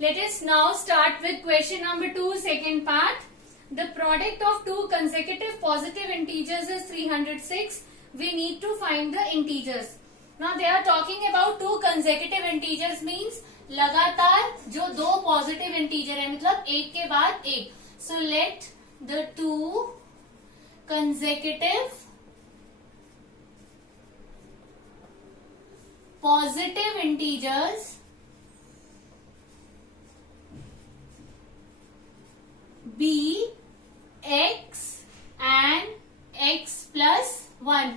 Let us now start with question number 2, second part. The product of two consecutive positive integers is 306. We need to find the integers. Now they are talking about two consecutive integers means लगातार जो दो positive integer है, मतलब एक के बाद एक. So let the two consecutive positive integers be x and x plus 1.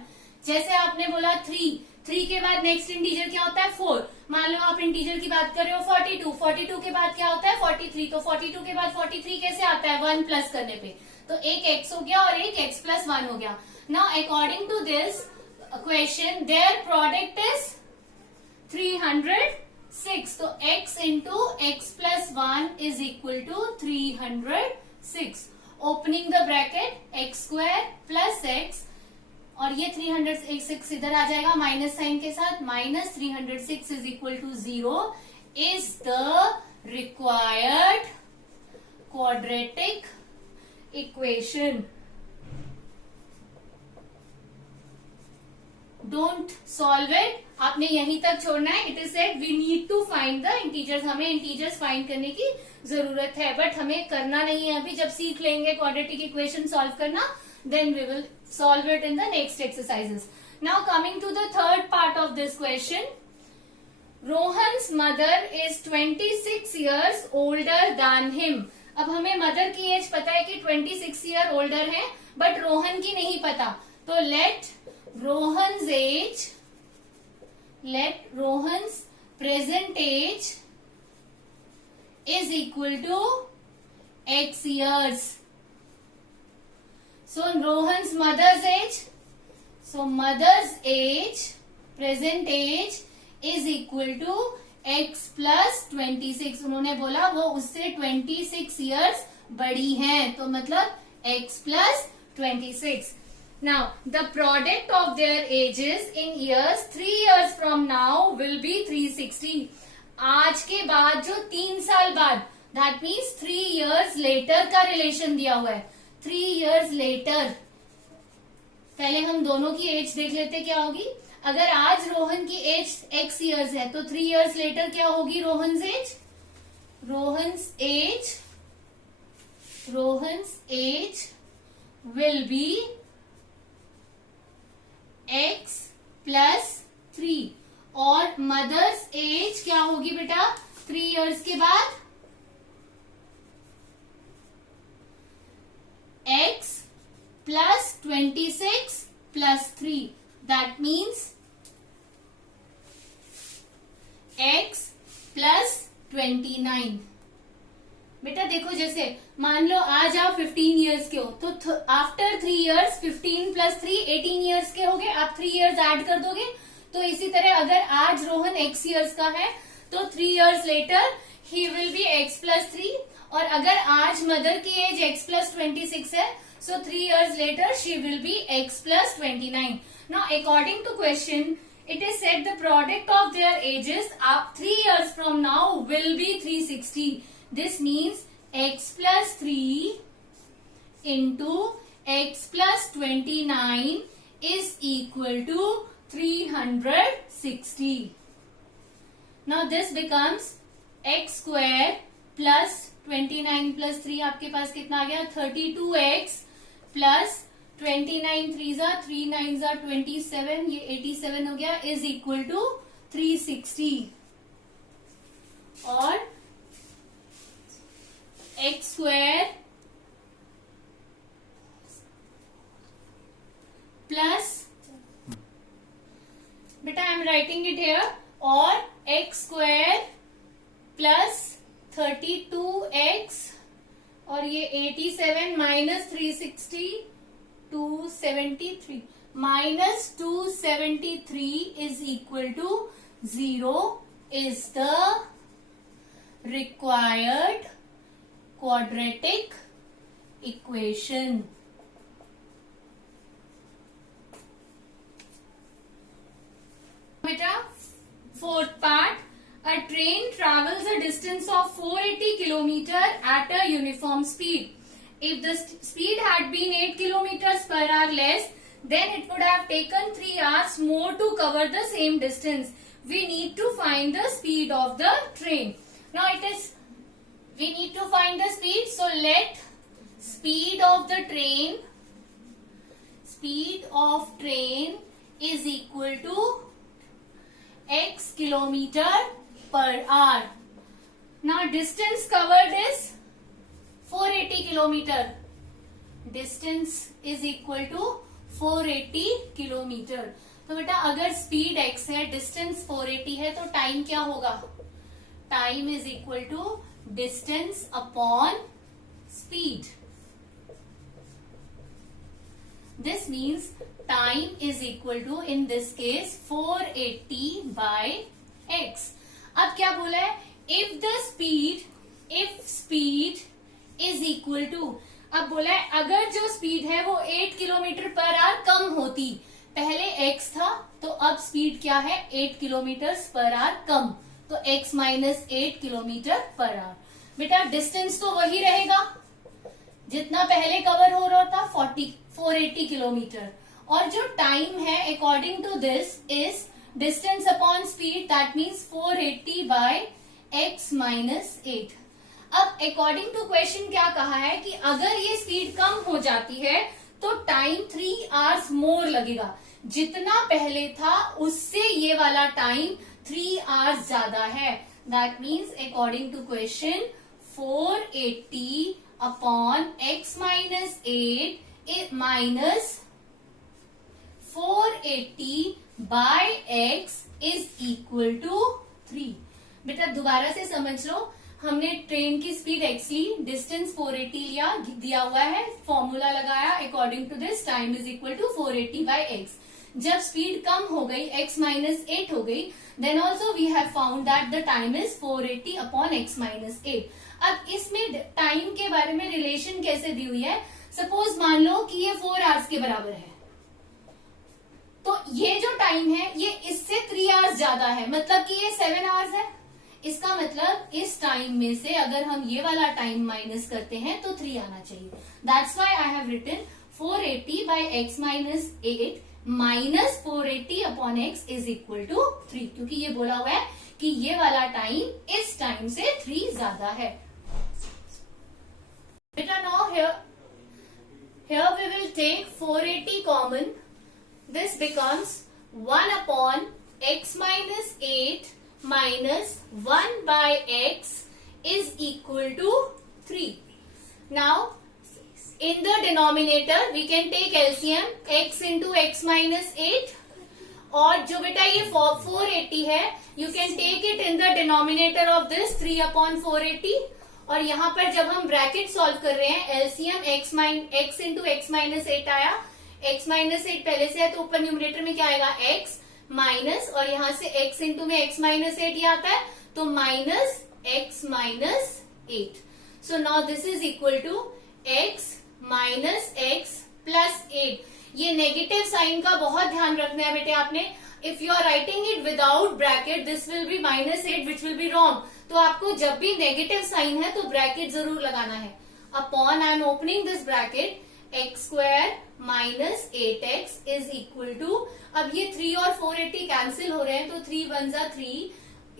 जैसे आपने बोला 3 के बाद नेक्स्ट इंटीजर क्या होता है 4. मान लो आप इंटीजर की बात कर रहे हो 42 के बाद क्या होता है 43. तो 42 के बाद 43 कैसे आता है 1 प्लस करने पे. तो एक x हो गया और एक x plus 1 हो गया. Now according to this question their product is 306. तो x into x plus 1 is equal to 306. Opening the bracket x square plus x और ये 306 इधर आ जाएगा माइनस साइन के साथ. Minus 306 is equal to 0 is the required quadratic equation. Don't solve it, आपने यहीं तक छोड़ना है. It is said we need to find the integers. हमें इंटीजर्स फाइंड करने की जरूरत है, बट हमें करना नहीं है अभी. जब सीख लेंगे क्वाड्रेटिक इक्वेशन सॉल्व करना, then we will solve it in the next exercises. Now coming to the third part of this question. Rohan's mother is 26 years older than him. अब हमें मदर की एज पता है कि 26 ईयर ओल्डर है, but Rohan की नहीं पता. तो let Rohan's present age is equal to x years. So Rohan's mother's age. So mother's age, present age is equal to x plus 26. उन्होंने बोला वो उससे 26 years बड़ी हैं, तो मतलब x plus 26. Now the product of their ages in years 3 years from now will be 360. आज के बाद जो 3 साल बाद, that means 3 years later का रिलेशन दिया हुआ है. 3 years later. पहले हम दोनों की एज देख लेते क्या होगी. अगर आज रोहन की एज x years है तो 3 years later क्या होगी Rohan's age. Rohan's age will be x plus 3 और मदर्स एज क्या होगी बेटा 3 years के बाद x plus 26 plus 3. That means x plus 29. बेटा देखो, जैसे मान लो आज आप 15 इयर्स के हो तो आफ्टर 3 इयर्स 15 प्लस 3 18 इयर्स के हो गए. आप 3 इयर्स ऐड कर दोगे. तो इसी तरह अगर आज रोहन x इयर्स का है तो 3 years later he will be x plus 3. और अगर आज मदर की एज x प्लस 26 है, so 3 years later she will be x plus 29. Now according to question, it is said the product of their ages 3 years from now will be 360. This means x plus 3 into x plus 29 is equal to 360. Now this becomes x square plus 29 plus 3 आपके पास कितना आ गया 32x plus 29 3 जा 3 9 जा 27, ये 87 हो गया is equal to 360. और x square plus बेटा I am writing it here. और x स्क्वायर प्लस 32x और ये 87 minus 360 273 minus 273 is equal to 0 is the required quadratic equation. बेटा fourth part. A a train travels a distance of 480 kilometer at a uniform speed. If the speed had been 8 kilometers per hour less, then it would have taken 3 hours more to cover the same distance. We need to find the speed of the train. Now we need to find the speed. So let speed of train is equal to x kilometer per hour. Now distance covered is 480 kilometer. Distance is equal to 480 kilometre. तो बेटा अगर speed x है, distance 480 है, तो time क्या होगा? Time is equal to distance upon speed. This means time is equal to in this case 480 by x. अब क्या बोला है? If speed is equal to, अब बोला है अगर जो स्पीड है वो 8 किलोमीटर पर आवर कम होती, पहले x था तो अब स्पीड क्या है? 8 किलोमीटर पर आवर कम, तो x minus 8 kilometre per hour. बेटा डिस्टेंस तो वही रहेगा जितना पहले कवर हो रहा था, 480 किलोमीटर. और जो टाइम है according to this is distance upon speed, that means 480 by x minus 8. अब अकॉर्डिंग टू क्वेश्चन क्या कहा है कि अगर ये स्पीड कम हो जाती है तो टाइम 3 आवर्स मोर लगेगा. जितना पहले था उससे ये वाला टाइम 3 आवर्स ज्यादा है. That means according to question 480 upon x minus 8 minus 480 by x is equal to 3. बेटा दोबारा से समझ लो, हमने ट्रेन की स्पीड x ली, डिस्टेंस 480 लिया, दिया हुआ है, फॉर्मूला लगाया, according to this time is equal to 480 by x. जब स्पीड कम हो गई, x माइनस 8 हो गई, then also we have found that the time is 480 upon x minus 8. अब इसमें टाइम के बारे में रिलेशन कैसे दी हुई है? सपोज मान लो कि ये 4 आवर्स के बराबर है, तो ये जो टाइम है ये इससे 3 आवर्स ज्यादा है, मतलब कि ये 7 आवर्स है. इसका मतलब इस टाइम में से अगर हम ये वाला टाइम माइनस करते हैं तो 3 आना चाहिए. That's why I have written 480 by x minus 8 minus 480 upon x is equal to 3, क्योंकि ये बोला हुआ है कि ये वाला टाइम इस टाइम से 3 ज्यादा है. बेटा now here we will take 480 common. This becomes 1 upon x minus 8 minus 1 by x is equal to 3. Now in the denominator we can take LCM, x into x minus 8, और जो बेटा ये 480 है, you can take it in the denominator of this 3 upon 480. और यहाँ पर जब हम ब्रैकेट सॉल्व कर रहे हैं, LCM x into x minus 8 आया, x माइनस 8 पहले से है तो ऊपर न्यूमरेटर में क्या आएगा? x माइनस, और यहाँ से x इंटू में x माइनस 8 ये आता है, तो minus x minus 8. So now this is equal to x minus x plus 8. ये नेगेटिव साइन का बहुत ध्यान रखना है बेटे आपने. If you are writing it without bracket this will be minus 8 which will be wrong. तो आपको जब भी नेगेटिव साइन है तो ब्रैकेट जरूर लगाना है. Upon I am opening this bracket, x square minus 8x is equal to, अब ये 3 और 480 कैंसिल हो रहे हैं तो 3 1 जा 3,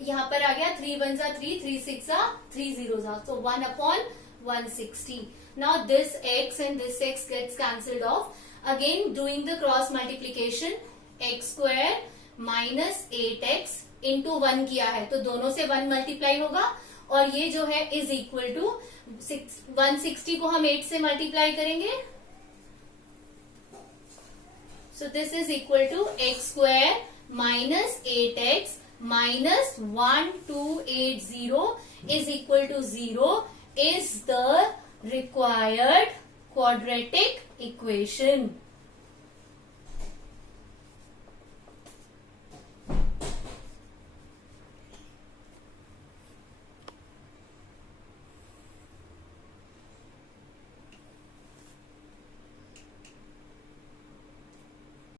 यहाँ पर आ गया 3 1 जा 3, 3 6 जा 3 0 जा, तो 1 upon 160. Now this x and this x gets cancelled off. Again doing the cross multiplication, x square minus 8x into 1 किया है तो दोनों से 1 मल्टीप्लाई होगा, और ये जो है इज इक्वल टू 160 को हम 8 से मल्टीप्लाई करेंगे, so this is equal to x square minus 8x minus 1280 is equal to 0 is the required quadratic equation.